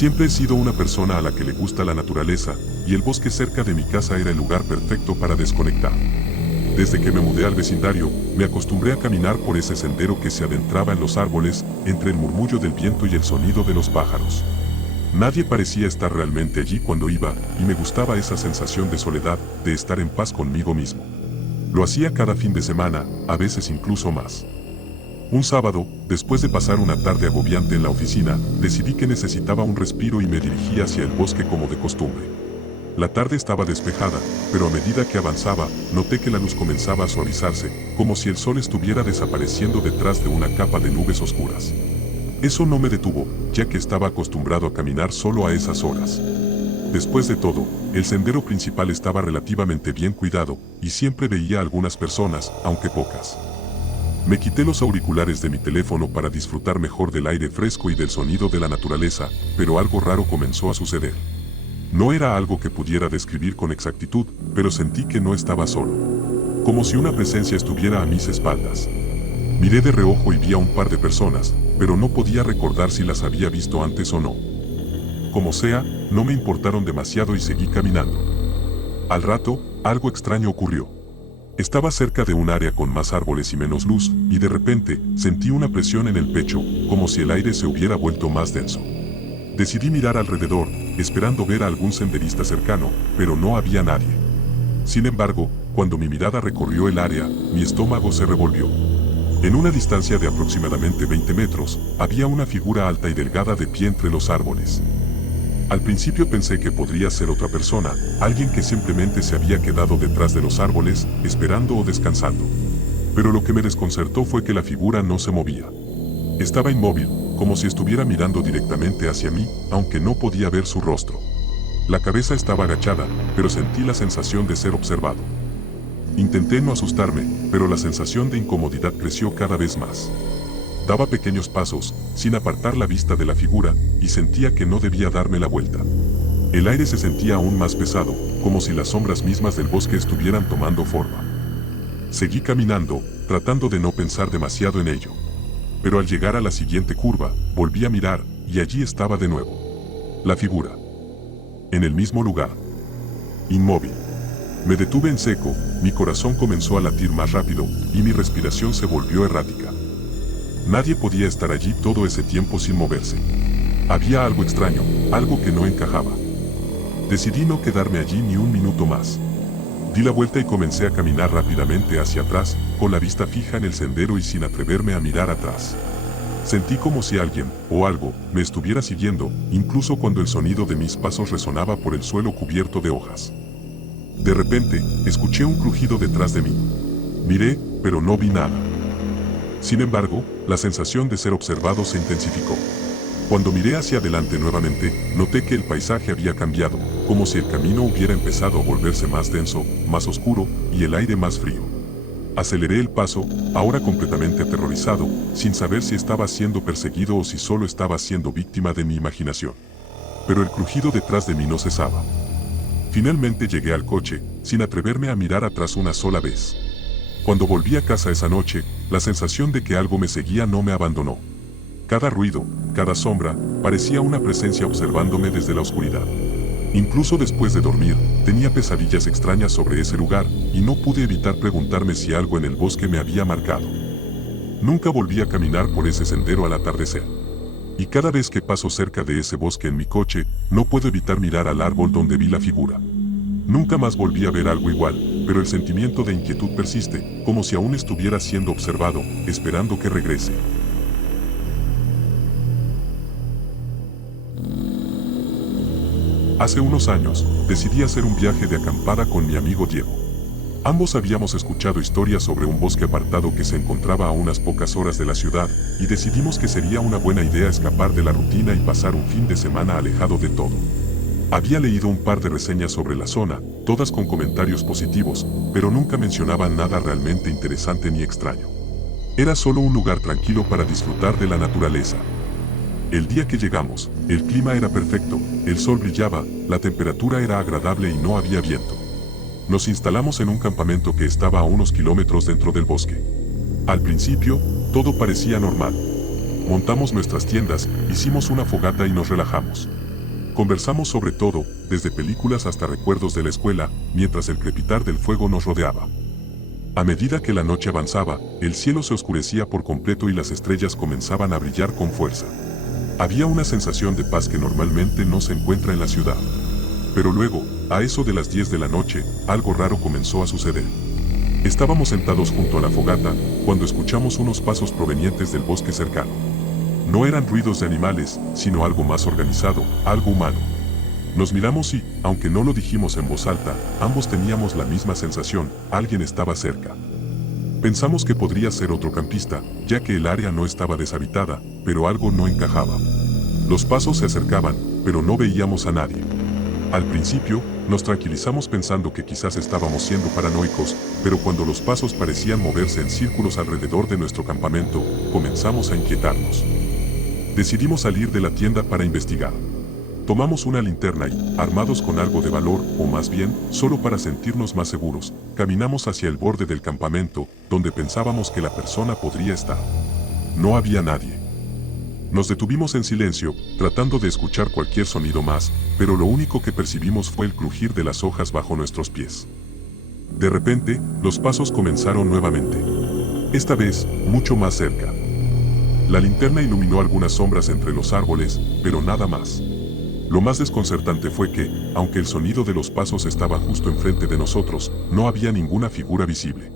Siempre he sido una persona a la que le gusta la naturaleza, y el bosque cerca de mi casa era el lugar perfecto para desconectar. Desde que me mudé al vecindario, me acostumbré a caminar por ese sendero que se adentraba en los árboles, entre el murmullo del viento y el sonido de los pájaros. Nadie parecía estar realmente allí cuando iba, y me gustaba esa sensación de soledad, de estar en paz conmigo mismo. Lo hacía cada fin de semana, a veces incluso más. Un sábado, después de pasar una tarde agobiante en la oficina, decidí que necesitaba un respiro y me dirigí hacia el bosque como de costumbre. La tarde estaba despejada, pero a medida que avanzaba, noté que la luz comenzaba a suavizarse, como si el sol estuviera desapareciendo detrás de una capa de nubes oscuras. Eso no me detuvo, ya que estaba acostumbrado a caminar solo a esas horas. Después de todo, el sendero principal estaba relativamente bien cuidado, y siempre veía a algunas personas, aunque pocas. Me quité los auriculares de mi teléfono para disfrutar mejor del aire fresco y del sonido de la naturaleza, pero algo raro comenzó a suceder. No era algo que pudiera describir con exactitud, pero sentí que no estaba solo. Como si una presencia estuviera a mis espaldas. Miré de reojo y vi a un par de personas, pero no podía recordar si las había visto antes o no. Como sea, no me importaron demasiado y seguí caminando. Al rato, algo extraño ocurrió. Estaba cerca de un área con más árboles y menos luz, y de repente, sentí una presión en el pecho, como si el aire se hubiera vuelto más denso. Decidí mirar alrededor, esperando ver a algún senderista cercano, pero no había nadie. Sin embargo, cuando mi mirada recorrió el área, mi estómago se revolvió. En una distancia de aproximadamente 20 metros, había una figura alta y delgada de pie entre los árboles. Al principio pensé que podría ser otra persona, alguien que simplemente se había quedado detrás de los árboles, esperando o descansando. Pero lo que me desconcertó fue que la figura no se movía. Estaba inmóvil, como si estuviera mirando directamente hacia mí, aunque no podía ver su rostro. La cabeza estaba agachada, pero sentí la sensación de ser observado. Intenté no asustarme, pero la sensación de incomodidad creció cada vez más. Daba pequeños pasos, sin apartar la vista de la figura, y sentía que no debía darme la vuelta. El aire se sentía aún más pesado, como si las sombras mismas del bosque estuvieran tomando forma. Seguí caminando, tratando de no pensar demasiado en ello. Pero al llegar a la siguiente curva, volví a mirar, y allí estaba de nuevo. La figura. En el mismo lugar. Inmóvil. Me detuve en seco, mi corazón comenzó a latir más rápido, y mi respiración se volvió errática. Nadie podía estar allí todo ese tiempo sin moverse. Había algo extraño, algo que no encajaba. Decidí no quedarme allí ni un minuto más. Di la vuelta y comencé a caminar rápidamente hacia atrás, con la vista fija en el sendero y sin atreverme a mirar atrás. Sentí como si alguien, o algo, me estuviera siguiendo, incluso cuando el sonido de mis pasos resonaba por el suelo cubierto de hojas. De repente, escuché un crujido detrás de mí. Miré, pero no vi nada. Sin embargo, la sensación de ser observado se intensificó. Cuando miré hacia adelante nuevamente, noté que el paisaje había cambiado, como si el camino hubiera empezado a volverse más denso, más oscuro, y el aire más frío. Aceleré el paso, ahora completamente aterrorizado, sin saber si estaba siendo perseguido o si solo estaba siendo víctima de mi imaginación. Pero el crujido detrás de mí no cesaba. Finalmente llegué al coche, sin atreverme a mirar atrás una sola vez. Cuando volví a casa esa noche, la sensación de que algo me seguía no me abandonó. Cada ruido, cada sombra, parecía una presencia observándome desde la oscuridad. Incluso después de dormir, tenía pesadillas extrañas sobre ese lugar, y no pude evitar preguntarme si algo en el bosque me había marcado. Nunca volví a caminar por ese sendero al atardecer. Y cada vez que paso cerca de ese bosque en mi coche, no puedo evitar mirar al árbol donde vi la figura. Nunca más volví a ver algo igual, pero el sentimiento de inquietud persiste, como si aún estuviera siendo observado, esperando que regrese. Hace unos años, decidí hacer un viaje de acampada con mi amigo Diego. Ambos habíamos escuchado historias sobre un bosque apartado que se encontraba a unas pocas horas de la ciudad, y decidimos que sería una buena idea escapar de la rutina y pasar un fin de semana alejado de todo. Había leído un par de reseñas sobre la zona, todas con comentarios positivos, pero nunca mencionaban nada realmente interesante ni extraño. Era solo un lugar tranquilo para disfrutar de la naturaleza. El día que llegamos, el clima era perfecto, el sol brillaba, la temperatura era agradable y no había viento. Nos instalamos en un campamento que estaba a unos kilómetros dentro del bosque. Al principio, todo parecía normal. Montamos nuestras tiendas, hicimos una fogata y nos relajamos. Conversamos sobre todo, desde películas hasta recuerdos de la escuela, mientras el crepitar del fuego nos rodeaba. A medida que la noche avanzaba, el cielo se oscurecía por completo y las estrellas comenzaban a brillar con fuerza. Había una sensación de paz que normalmente no se encuentra en la ciudad. Pero luego, a eso de las 10 de la noche, algo raro comenzó a suceder. Estábamos sentados junto a la fogata, cuando escuchamos unos pasos provenientes del bosque cercano. No eran ruidos de animales, sino algo más organizado, algo humano. Nos miramos y, aunque no lo dijimos en voz alta, ambos teníamos la misma sensación, alguien estaba cerca. Pensamos que podría ser otro campista, ya que el área no estaba deshabitada, pero algo no encajaba. Los pasos se acercaban, pero no veíamos a nadie. Al principio, nos tranquilizamos pensando que quizás estábamos siendo paranoicos, pero cuando los pasos parecían moverse en círculos alrededor de nuestro campamento, comenzamos a inquietarnos. Decidimos salir de la tienda para investigar. Tomamos una linterna y, armados con algo de valor, o más bien, solo para sentirnos más seguros, caminamos hacia el borde del campamento, donde pensábamos que la persona podría estar. No había nadie. Nos detuvimos en silencio, tratando de escuchar cualquier sonido más, pero lo único que percibimos fue el crujir de las hojas bajo nuestros pies. De repente, los pasos comenzaron nuevamente. Esta vez, mucho más cerca. La linterna iluminó algunas sombras entre los árboles, pero nada más. Lo más desconcertante fue que, aunque el sonido de los pasos estaba justo enfrente de nosotros, no había ninguna figura visible.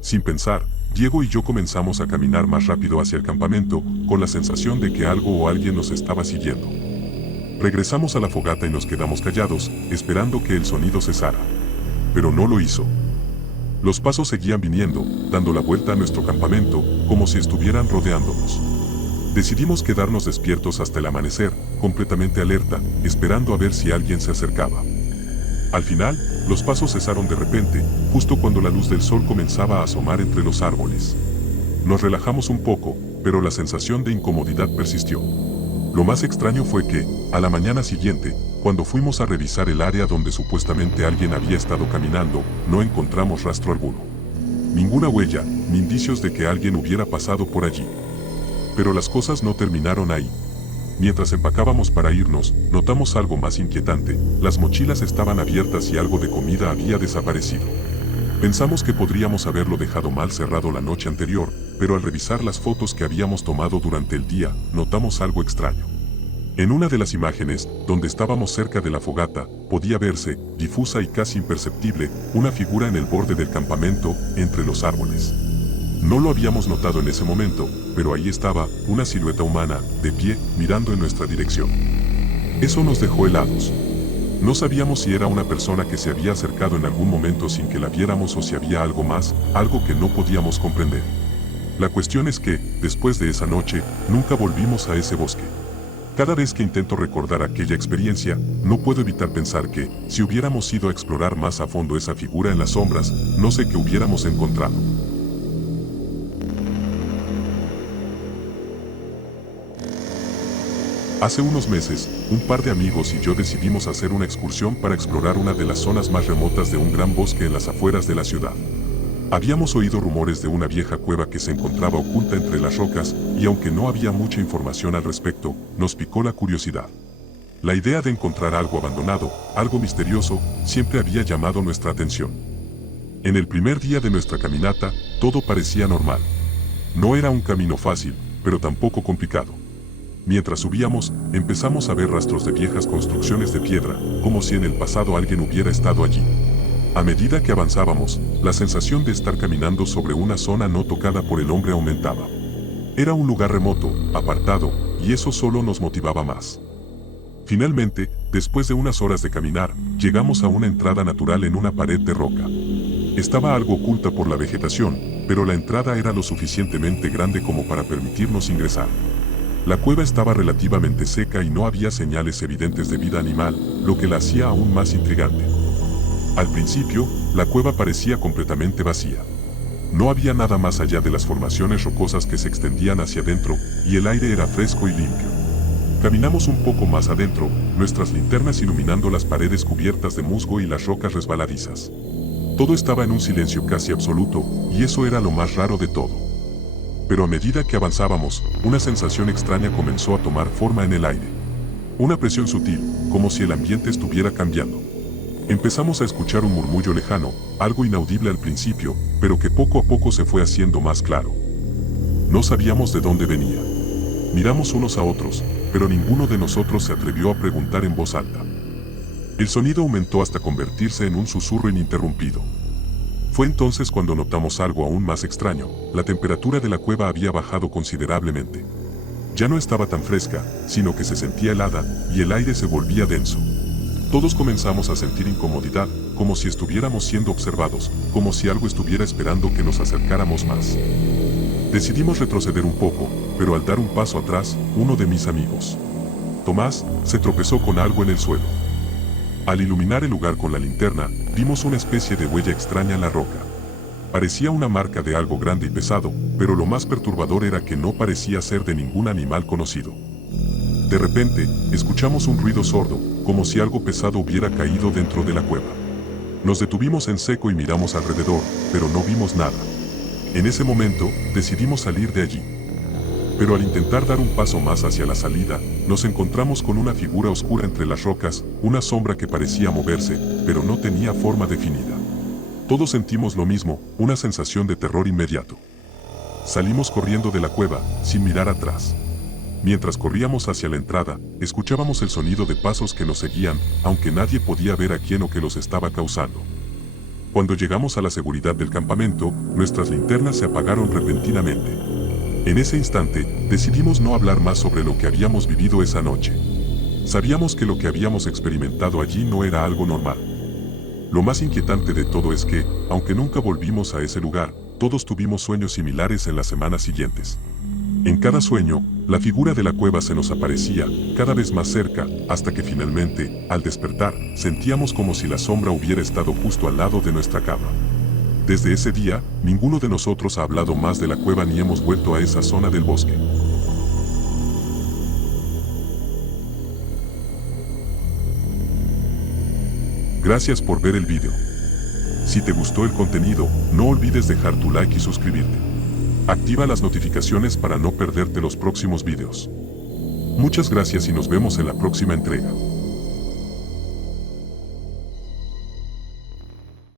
Sin pensar, Diego y yo comenzamos a caminar más rápido hacia el campamento, con la sensación de que algo o alguien nos estaba siguiendo. Regresamos a la fogata y nos quedamos callados, esperando que el sonido cesara. Pero no lo hizo. Los pasos seguían viniendo, dando la vuelta a nuestro campamento, como si estuvieran rodeándonos. Decidimos quedarnos despiertos hasta el amanecer, completamente alerta, esperando a ver si alguien se acercaba. Al final, los pasos cesaron de repente, justo cuando la luz del sol comenzaba a asomar entre los árboles. Nos relajamos un poco, pero la sensación de incomodidad persistió. Lo más extraño fue que, a la mañana siguiente, cuando fuimos a revisar el área donde supuestamente alguien había estado caminando, no encontramos rastro alguno. Ninguna huella, ni indicios de que alguien hubiera pasado por allí. Pero las cosas no terminaron ahí. Mientras empacábamos para irnos, notamos algo más inquietante. Las mochilas estaban abiertas y algo de comida había desaparecido. Pensamos que podríamos haberlo dejado mal cerrado la noche anterior, pero al revisar las fotos que habíamos tomado durante el día, notamos algo extraño. En una de las imágenes, donde estábamos cerca de la fogata, podía verse, difusa y casi imperceptible, una figura en el borde del campamento, entre los árboles. No lo habíamos notado en ese momento, pero ahí estaba, una silueta humana, de pie, mirando en nuestra dirección. Eso nos dejó helados. No sabíamos si era una persona que se había acercado en algún momento sin que la viéramos o si había algo más, algo que no podíamos comprender. La cuestión es que, después de esa noche, nunca volvimos a ese bosque. Cada vez que intento recordar aquella experiencia, no puedo evitar pensar que, si hubiéramos ido a explorar más a fondo esa figura en las sombras, no sé qué hubiéramos encontrado. Hace unos meses, un par de amigos y yo decidimos hacer una excursión para explorar una de las zonas más remotas de un gran bosque en las afueras de la ciudad. Habíamos oído rumores de una vieja cueva que se encontraba oculta entre las rocas, y aunque no había mucha información al respecto, nos picó la curiosidad. La idea de encontrar algo abandonado, algo misterioso, siempre había llamado nuestra atención. En el primer día de nuestra caminata, todo parecía normal. No era un camino fácil, pero tampoco complicado. Mientras subíamos, empezamos a ver rastros de viejas construcciones de piedra, como si en el pasado alguien hubiera estado allí. A medida que avanzábamos, la sensación de estar caminando sobre una zona no tocada por el hombre aumentaba. Era un lugar remoto, apartado, y eso solo nos motivaba más. Finalmente, después de unas horas de caminar, llegamos a una entrada natural en una pared de roca. Estaba algo oculta por la vegetación, pero la entrada era lo suficientemente grande como para permitirnos ingresar. La cueva estaba relativamente seca y no había señales evidentes de vida animal, lo que la hacía aún más intrigante. Al principio, la cueva parecía completamente vacía. No había nada más allá de las formaciones rocosas que se extendían hacia adentro, y el aire era fresco y limpio. Caminamos un poco más adentro, nuestras linternas iluminando las paredes cubiertas de musgo y las rocas resbaladizas. Todo estaba en un silencio casi absoluto, y eso era lo más raro de todo. Pero a medida que avanzábamos, una sensación extraña comenzó a tomar forma en el aire. Una presión sutil, como si el ambiente estuviera cambiando. Empezamos a escuchar un murmullo lejano, algo inaudible al principio, pero que poco a poco se fue haciendo más claro. No sabíamos de dónde venía. Miramos unos a otros, pero ninguno de nosotros se atrevió a preguntar en voz alta. El sonido aumentó hasta convertirse en un susurro ininterrumpido. Fue entonces cuando notamos algo aún más extraño. La temperatura de la cueva había bajado considerablemente. Ya no estaba tan fresca, sino que se sentía helada, y el aire se volvía denso. Todos comenzamos a sentir incomodidad, como si estuviéramos siendo observados, como si algo estuviera esperando que nos acercáramos más. Decidimos retroceder un poco, pero al dar un paso atrás, uno de mis amigos, Tomás, se tropezó con algo en el suelo. Al iluminar el lugar con la linterna, vimos una especie de huella extraña en la roca. Parecía una marca de algo grande y pesado, pero lo más perturbador era que no parecía ser de ningún animal conocido. De repente, escuchamos un ruido sordo, como si algo pesado hubiera caído dentro de la cueva. Nos detuvimos en seco y miramos alrededor, pero no vimos nada. En ese momento, decidimos salir de allí. Pero al intentar dar un paso más hacia la salida, nos encontramos con una figura oscura entre las rocas, una sombra que parecía moverse, pero no tenía forma definida. Todos sentimos lo mismo, una sensación de terror inmediato. Salimos corriendo de la cueva, sin mirar atrás. Mientras corríamos hacia la entrada, escuchábamos el sonido de pasos que nos seguían, aunque nadie podía ver a quién o qué los estaba causando. Cuando llegamos a la seguridad del campamento, nuestras linternas se apagaron repentinamente. En ese instante, decidimos no hablar más sobre lo que habíamos vivido esa noche. Sabíamos que lo que habíamos experimentado allí no era algo normal. Lo más inquietante de todo es que, aunque nunca volvimos a ese lugar, todos tuvimos sueños similares en las semanas siguientes. En cada sueño, la figura de la cueva se nos aparecía, cada vez más cerca, hasta que finalmente, al despertar, sentíamos como si la sombra hubiera estado justo al lado de nuestra cama. Desde ese día, ninguno de nosotros ha hablado más de la cueva ni hemos vuelto a esa zona del bosque. Gracias por ver el video. Si te gustó el contenido, no olvides dejar tu like y suscribirte. Activa las notificaciones para no perderte los próximos videos. Muchas gracias y nos vemos en la próxima entrega.